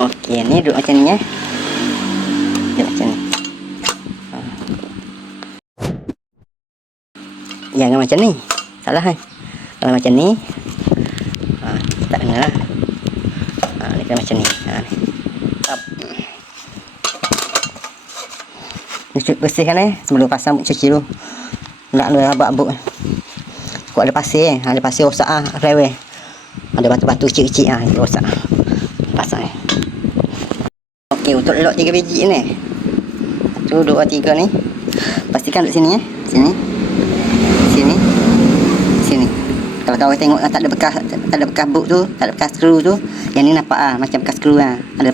Okey, ni duduk macam ni ya. Duduk macam ni. Jangan macam ni. Salah kan? Kalau macam ni, tak kena lah. Ni kena macam ni. Ni. Ni bersihkan sebelum pasang cuci dulu. Nak lu abuk-abuk. Kau ada pasir ada pasir rosak rewel. Ada batu-batu kecil-kecil rosak. Pasang Okey, untuk lock 3 biji ni. 1 2 3 ni. Pastikan duduk sini Sini. Sini. Sini. Kalau kau tengok tak ada bekas book tu, tak ada bekas skru tu, yang ni nampak macam bekas skru Ada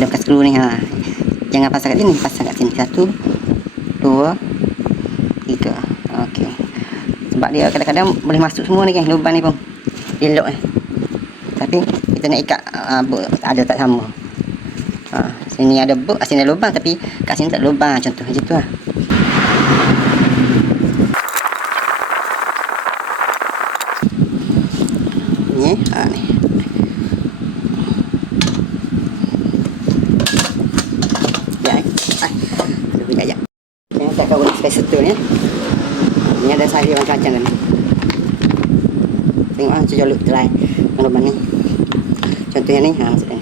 bekas skru ni Jangan pasang kat sini, pasang kat sini. 1 2 3. Okey. Sebab dia kadang-kadang boleh masuk semua ni kan, lubang ni pun. Dia lock Tapi kita nak ikat ada tak sama. Sini ada book, sini ada lubang, tapi kat sini tak ada lubang. Contoh macam tu Ni, ni. Ya, sekejap. Saya akan guna spacer tu ni. Ni ada sari macam-macam ni. Tengok cuba lu try lubang ni. Contohnya ni, maksudnya.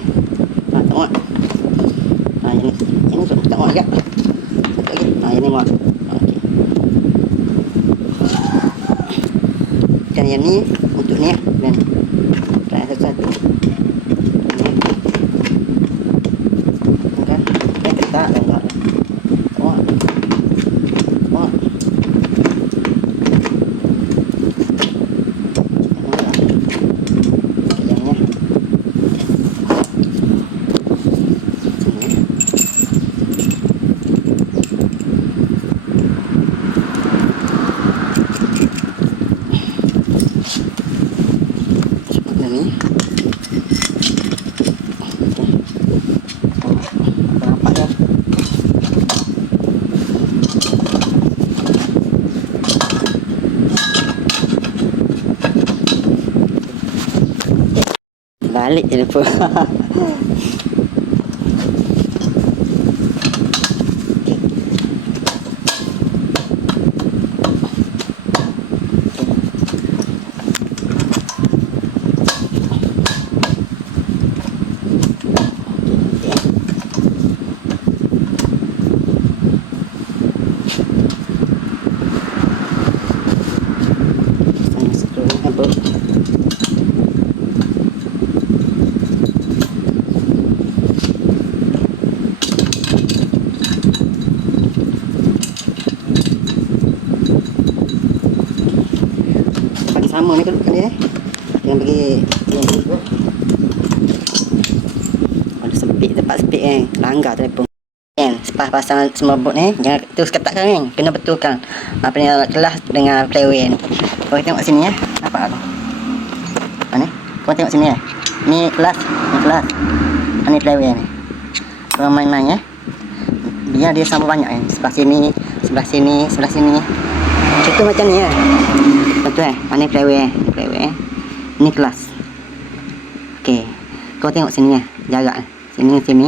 Tengok. Ini tengok agak. Satu lagi. Ini muat. Okey. Dan yang ni untuk ni dan try satu-satu. Okey. Ketak tengok. Tengok. Tengok. Balik je lupa. Sama ni kan dia yang bagi ada sempit tempat sempit langgar telefon sepas pasang semua board ni jangan terus ketatkan kena betulkan apa ni kelas dengan playway ni. Kau tengok sini nampak tu ni kau tengok sini ni kelas ni playway ni kau main-main biar dia sama banyak sebelah sini contoh macam ni betul ni playway ni kelas. Okey, kau tengok sini jarak sini dengan sini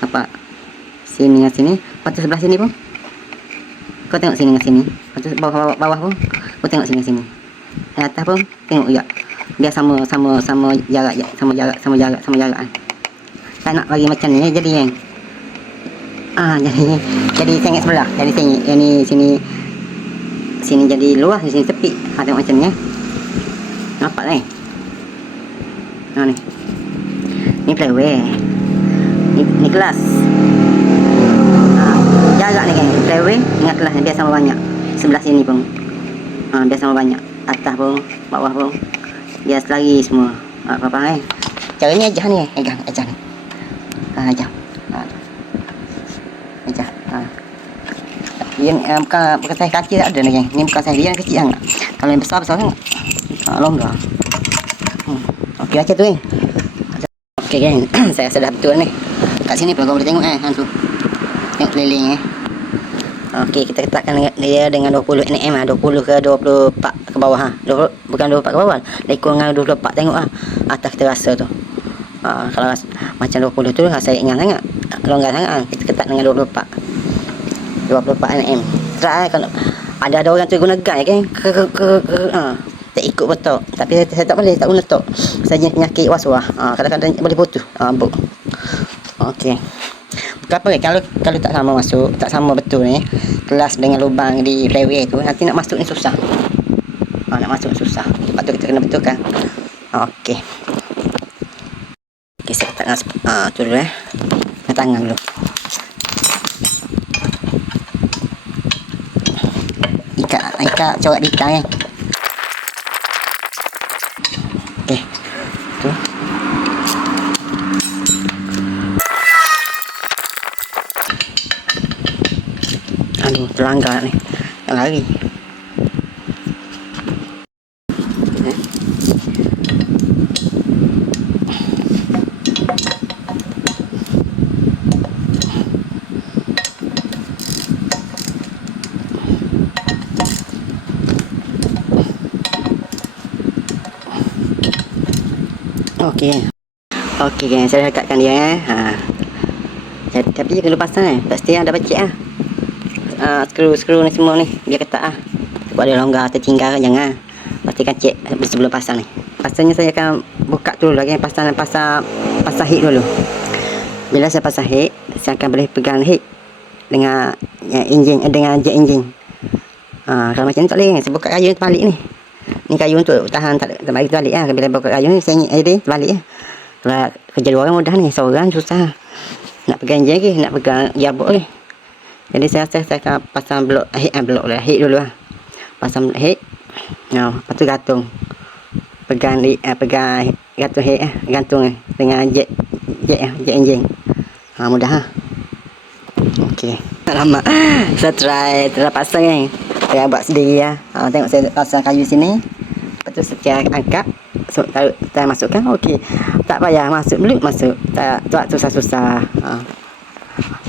apa sini dengan sini, lepas tu sebelah sini pun kau tengok sini dengan sini, lepas tu bawah pun kau tengok sini dengan sini, yang atas pun tengok juga biar sama jarak tak nak bagi macam ni jadi jadi tengok sebelah, jadi tengok yang ni sini jadi luas, sini tepi. Tengok macam ni nampak ni ni playway ni kelas. Jarak ni kan playway dengan kelas biar sama banyak. Sebelah sini pun biar sama banyak, atas pun bawah pun biar selari semua. Apa-apa caranya ajar ni ajar ni ajar dia bukan saiz kaki tak ada ni kan. Ni bukan saiz dia yang kecil sangat. Kalau yang besar sangat longgar. Okey macam tu okey kan. Saya rasa dah betul ni. Kat sini pun kau boleh tengok tu. Tengok keliling okey, kita ketatkan dia dengan 20 nm 20 ke 24 ke bawah 20, bukan 24 ke bawah, lebih kurang 24. Tengok atas kita rasa tu Kalau macam 20 tu saya ingat sangat, longgar sangat. Kita ketat dengan 24 nm. Try kalau ada orang tu guna gun kan, tak ikut betul. Tapi saya tak boleh, tak guna tok. Saya penyakit was-was. Kadang-kadang boleh putus buk. Okey. Kenapa kalau tak sama masuk, tak sama betul ni kelas dengan lubang di railway tu, nanti nak masuk ni susah. Nak masuk susah. Lepas tu kita kena betulkan. Okey. Okey, saya letak dengan tu dulu dengan tangan dulu. Ikat corak bintang kan. Okey. Tu. Aduh, terlanggar ni. Nak lari. Okey kan, saya dekatkan dia tapi kena pasang pasti ada becek skru ni semua ni biar ketat Kalau ada longgar tertinggal jangan. Pastikan cek sebelum pasang ni. Pasangnya saya akan buka dulu lagi pasang heat dulu. Bila saya pasang heat, saya akan boleh pegang heat dengan dengan jet engine. Kalau macam ni tak boleh, saya buka kayu ni terbalik ni. Ni kayu untuk tahan tak balik terbalik Bila buka kayu ni saya terbalik Kalau kerja dua orang mudah ni, seorang susah. Nak pegang enjin lagi, nak pegang gearbox ni. Jadi saya akan pasang blok heat dulu Pasang heat. Lepas tu gantung. Pegang gantung heat gantung dengan jet engine. Mudah Okey. Lama. Saya try pasang ni. Saya buat sendiri tengok saya pasang kayu sini. Lepas tu saya angkat. Saya masukkan. Okey. Tak payah masuk tak susah-susah.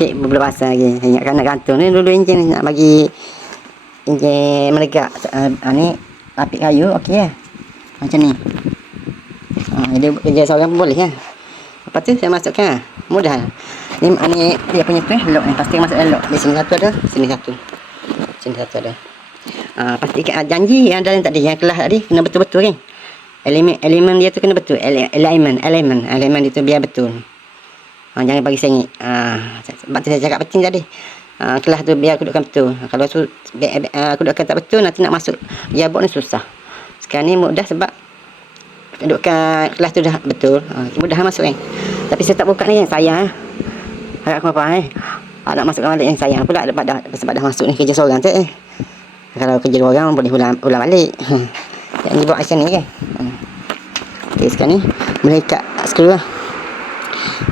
Belum pasang lagi. Ingatkan nak gantung ni dulu enjin nak bagi enjin melegak. Ni lapik kayu okey macam ni. Jadi kerja seorang pun boleh Lepas tu saya masukkan. Mudah. Ni dia punya tu lock ni. Pasti masuk lock. Di sini satu ada, sini satu ada. Pastikan janji yang dalam tadi, yang kelas tadi kena betul-betul kan. Elemen dia tu kena betul. Elemen itu biar betul. Jangan bagi sengit. Sebab tu saya cakap penting tadi. Kelas tu biar kedudukan betul. Kalau kedudukan tak betul, nanti nak masuk gearbox ni susah. Sekarang ni mudah sebab kedudukan kelas tu dah betul. Mudah masuk kan. Tapi saya tak buka ni sayang agak apa nak masukkan balik sayang pula sebab dah masuk ni kerja seorang tu Kalau kerja dua orang boleh ulang balik. Yang ni buat macam ni kan. Okey, sekarang ni boleh ikat skru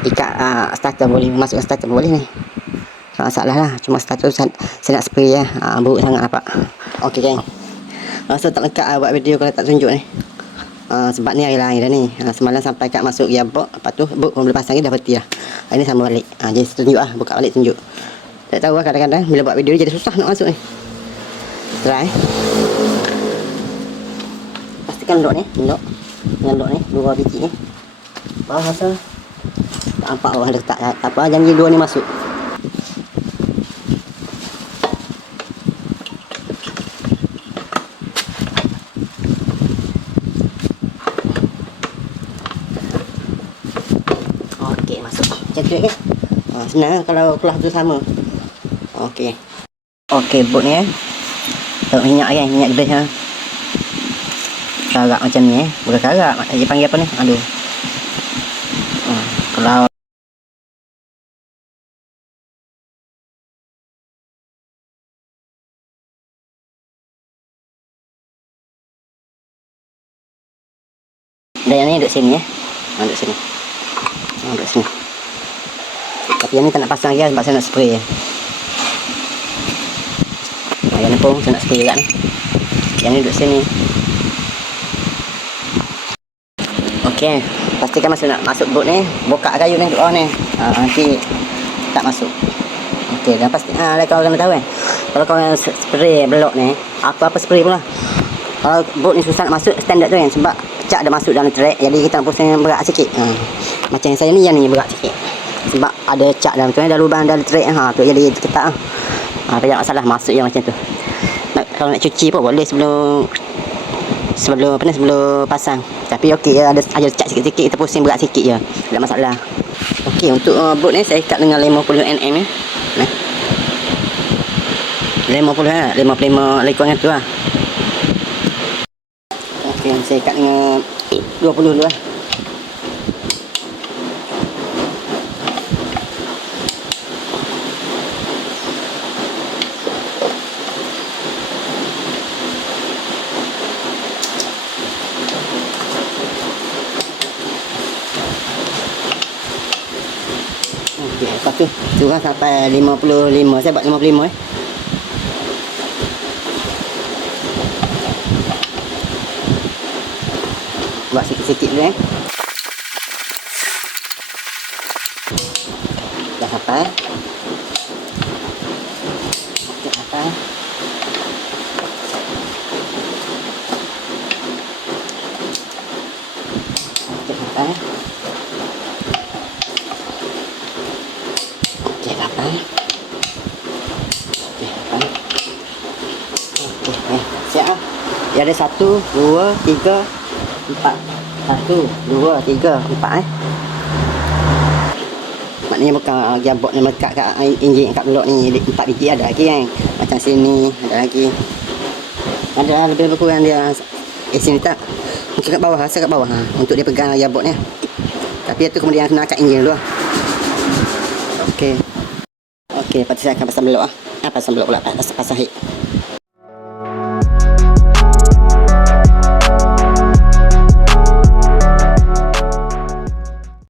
ikat starter boleh, masukkan starter boleh ni. Tak masalah lah. Cuma starter saya nak spray buruk sangat nampak. Okey kan. Saya tak lengkap buat video kalau tak tunjuk ni. Sebab ni hari lain dah ni. Semalam sampai kat masuk gearbox. Lepas tu book boleh pasang ni dah berhenti lah. Hari ni sama balik. Jadi tunjuk buka balik tunjuk. Tak tahu kadang-kadang bila buat video ni jadi susah nak masuk ni. Try. Pastikan lock ni. Dengan lock ni. Dua biji ni. Bawah rasa. Tak nampak bawah letak. Tak apa. Janji dua ni masuk. Okey, masuk. Macam tu kan. Senang kalau kelas tu sama. Okey. Okey, boot ni tengok minyak kan. Minyak grease karak macam ni bukan karak. Dia panggil apa ni? Aduh. Kalau dan yang ni duduk sini duduk sini. Duduk sini. Tapi yang ni tak nak pasang lagi sebab saya nak spray yang ni pun saya nak spray juga ni. Yang ni duduk sini. Okey, pastikan masa nak masuk boot ni buka kayu ni duduk ni. Nanti tak masuk. Okey, dan pasti kalau kena tahu kalau kau spray blok ni apa spray pula. Kalau boot ni susah nak masuk standard tu kan sebab cak dah masuk dalam trek, jadi kita nak pusing berat sikit. Macam saya ni yang ni berat sikit. Sebab ada cak dalam tu, ada lubang dalam trek. Tu jadi ketat. Tak ada masalah, masuk je macam tu. Kalau nak cuci pun boleh sebelum apa ni, sebelum pasang. Tapi okey, ada cak sikit-sikit, kita pusing berat sikit je. Tak ada masalah. Okey, untuk boot ni saya ikat dengan 50 mm ni. 55 lekongan tu lah. Okey, saya ikat dengan 20 dulu lah. Okey, lepas tu turun sampai 55. Saya buat 55 buat sikit-sikit dulu dah sampai. Dah sampai. Dah sampai. Okey, sampai. Okey, sampai. Okey, siap. Dia ada 1, 2, 3, 4. 1, 2, 3, 4 Maknanya bukan gearbox ni melekat kat enjin kat blok ni 4 biji, ada lagi kan. Macam sini ada lagi. Ada lebih kurang dia sini tak. Mungkin kat bawah, rasa kat bawah untuk dia pegang gearbox ni. Tapi itu kemudian kena angkat enjin dulu. Okey. Okey, lepas tu saya akan pasang blok pasang blok pula, pasang head.